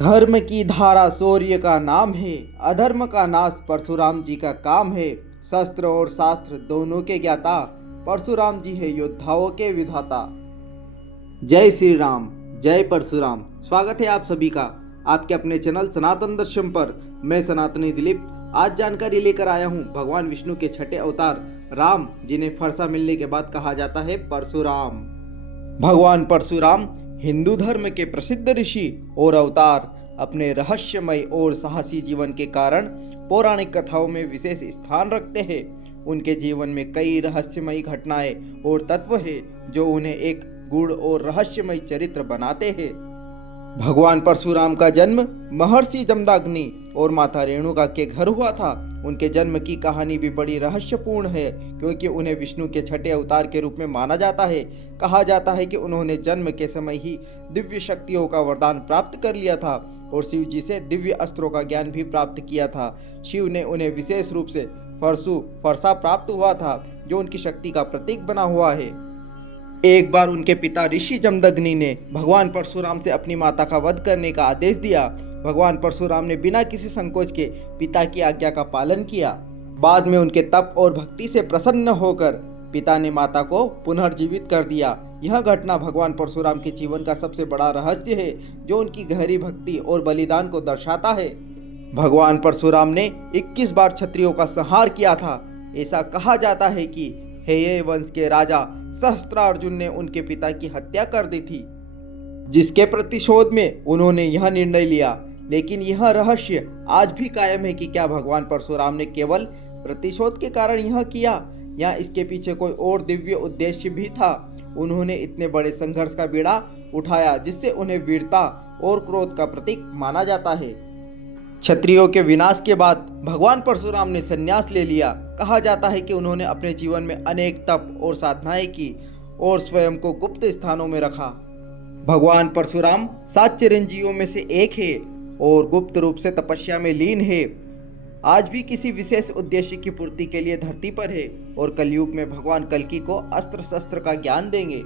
धर्म की धारा शौर्य का नाम है, अधर्म का नाश परशुराम जी का काम है। शस्त्र और शास्त्र दोनों के ज्ञाता, परशुराम जी है योद्धाओं के विधाता। जय श्री राम, जय परशुराम। स्वागत है आप सभी का आपके अपने चैनल सनातन दर्शन पर। मैं सनातनी दिलीप आज जानकारी लेकर आया हूँ भगवान विष्णु के छठे अवतार राम, जिन्हें फरसा मिलने के बाद कहा जाता है परशुराम। भगवान परशुराम हिंदू धर्म के प्रसिद्ध ऋषि और अवतार अपने रहस्यमय और साहसी जीवन के कारण पौराणिक कथाओं में विशेष स्थान रखते हैं। उनके जीवन में कई रहस्यमयी घटनाएं और तत्व हैं जो उन्हें एक गूढ़ और रहस्यमय चरित्र बनाते हैं। भगवान परशुराम का जन्म महर्षि जमदग्नि और माता रेणुका के घर हुआ था। उनके जन्म की कहानी भी बड़ी रहस्यपूर्ण है, क्योंकि उन्हें विष्णु के छठे अवतार के रूप में माना जाता है। कहा जाता है कि उन्होंने जन्म के समय ही दिव्य शक्तियों का वरदान प्राप्त कर लिया था और शिव जी से दिव्य अस्त्रों का ज्ञान भी प्राप्त किया था। शिव ने उन्हें विशेष रूप से फरसा प्राप्त हुआ था, जो उनकी शक्ति का प्रतीक बना हुआ है। एक बार उनके पिता ऋषि जमदग्नि ने भगवान परशुराम से अपनी माता का वध करने का आदेश दिया। भगवान परशुराम ने बिना किसी संकोच के पिता की आज्ञा का पालन किया। बाद में उनके तप और भक्ति से प्रसन्न होकर पिता ने माता को पुनर्जीवित कर दिया। यह घटना भगवान परशुराम के जीवन का सबसे बड़ा रहस्य है, जो उनकी गहरी भक्ति और बलिदान को दर्शाता है। भगवान परशुराम ने 21 बार क्षत्रियों का संहार किया था। ऐसा कहा जाता है कि हेय वंश के राजा सहस्त्रार्जुन ने उनके पिता की हत्या कर दी थी, जिसके प्रतिशोध में उन्होंने यह निर्णय लिया। लेकिन यह रहस्य आज भी कायम है कि क्या भगवान परशुराम ने केवल प्रतिशोध के कारण यह किया, या इसके पीछे कोई और दिव्य उद्देश्य भी था। उन्होंने इतने बड़े संघर्ष का बीड़ा उठाया, जिससे उन्हें वीरता और क्रोध का प्रतीक माना जाता है। क्षत्रियों के विनाश के बाद भगवान परशुराम ने संन्यास ले लिया। कहा जाता है कि उन्होंने अपने जीवन में अनेक तप और साधनाएं की और स्वयं को गुप्त स्थानों में रखा। भगवान परशुराम 7 चिरंजीवियों में से एक है और गुप्त रूप से तपस्या में लीन है। आज भी किसी विशेष उद्देश्य की पूर्ति के लिए धरती पर है और कलयुग में भगवान कल्कि को अस्त्र शस्त्र का ज्ञान देंगे।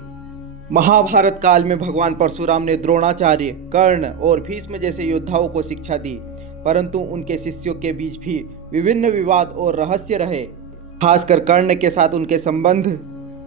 महाभारत काल में भगवान परशुराम ने द्रोणाचार्य, कर्ण और भीष्म जैसे योद्धाओं को शिक्षा दी, परंतु उनके शिष्यों के बीच भी विभिन्न विवाद और रहस्य रहे। खासकर कर्ण के साथ उनके संबंध,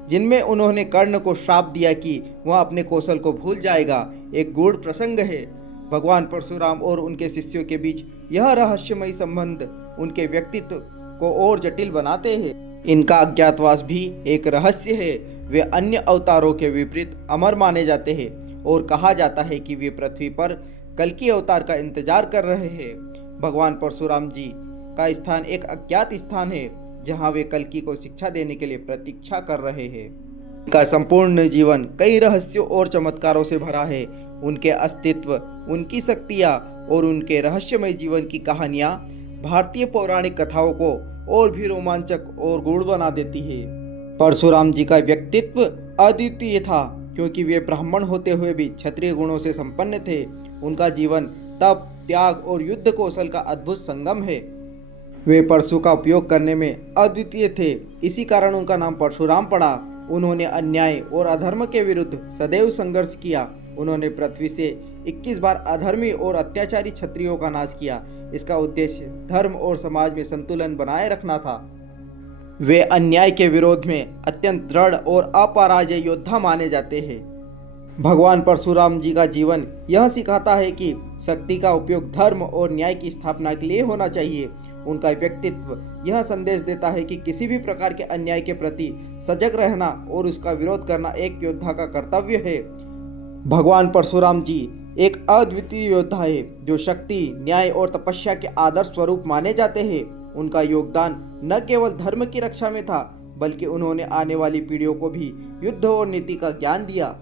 जिनमें उन्होंने कर्ण को श्राप दिया कि वह अपने कौशल को भूल जाएगा, एक गूढ़ प्रसंग है। भगवान परशुराम और उनके शिष्यों के बीच यह रहस्यमय संबंध उनके व्यक्तित्व को और जटिल बनाते हैं। इनका अज्ञातवास भी एक रहस्य है। वे अन्य अवतारों के विपरीत अमर माने जाते हैं और कहा जाता है कि वे पृथ्वी पर कल्कि अवतार का इंतजार कर रहे हैं। भगवान परशुराम जी का स्थान एक अज्ञात स्थान है, जहां वे कल्कि को शिक्षा देने के लिए प्रतीक्षा कर रहे हैं। उनका संपूर्ण जीवन कई रहस्यों और चमत्कारों से भरा है। उनके अस्तित्व, उनकी शक्तियां और उनके रहस्यमय जीवन की कहानियां भारतीय पौराणिक कथाओं को और भी रोमांचक और गूढ़ बना देती है। परशुराम जी का व्यक्तित्व अद्वितीय था, क्योंकि वे ब्राह्मण होते हुए भी क्षत्रिय गुणों से संपन्न थे। उनका जीवन तप, त्याग और युद्ध कौशल का अद्भुत संगम है। वे परशु का उपयोग करने में अद्वितीय थे, इसी कारण उनका नाम परशुराम पड़ा। उन्होंने अन्याय और अधर्म के विरुद्ध सदैव संघर्ष किया। उन्होंने पृथ्वी से 21 बार अधर्मी और अत्याचारी क्षत्रियों का नाश किया। इसका उद्देश्य धर्म और समाज में संतुलन बनाए रखना था। वे अन्याय के विरोध में अत्यंत दृढ़ और अपराजय योद्धा माने जाते हैं। भगवान परशुराम जी का जीवन यह सिखाता है कि शक्ति का उपयोग धर्म और न्याय की स्थापना के लिए होना चाहिए। उनका व्यक्तित्व यह संदेश देता है कि किसी भी प्रकार के अन्याय के प्रति सजग रहना और उसका विरोध करना एक योद्धा का कर्तव्य है। भगवान परशुराम जी एक अद्वितीय योद्धा है, जो शक्ति, न्याय और तपस्या के आदर्श स्वरूप माने जाते हैं। उनका योगदान न केवल धर्म की रक्षा में था, बल्कि उन्होंने आने वाली पीढ़ियों को भी युद्ध और नीति का ज्ञान दिया।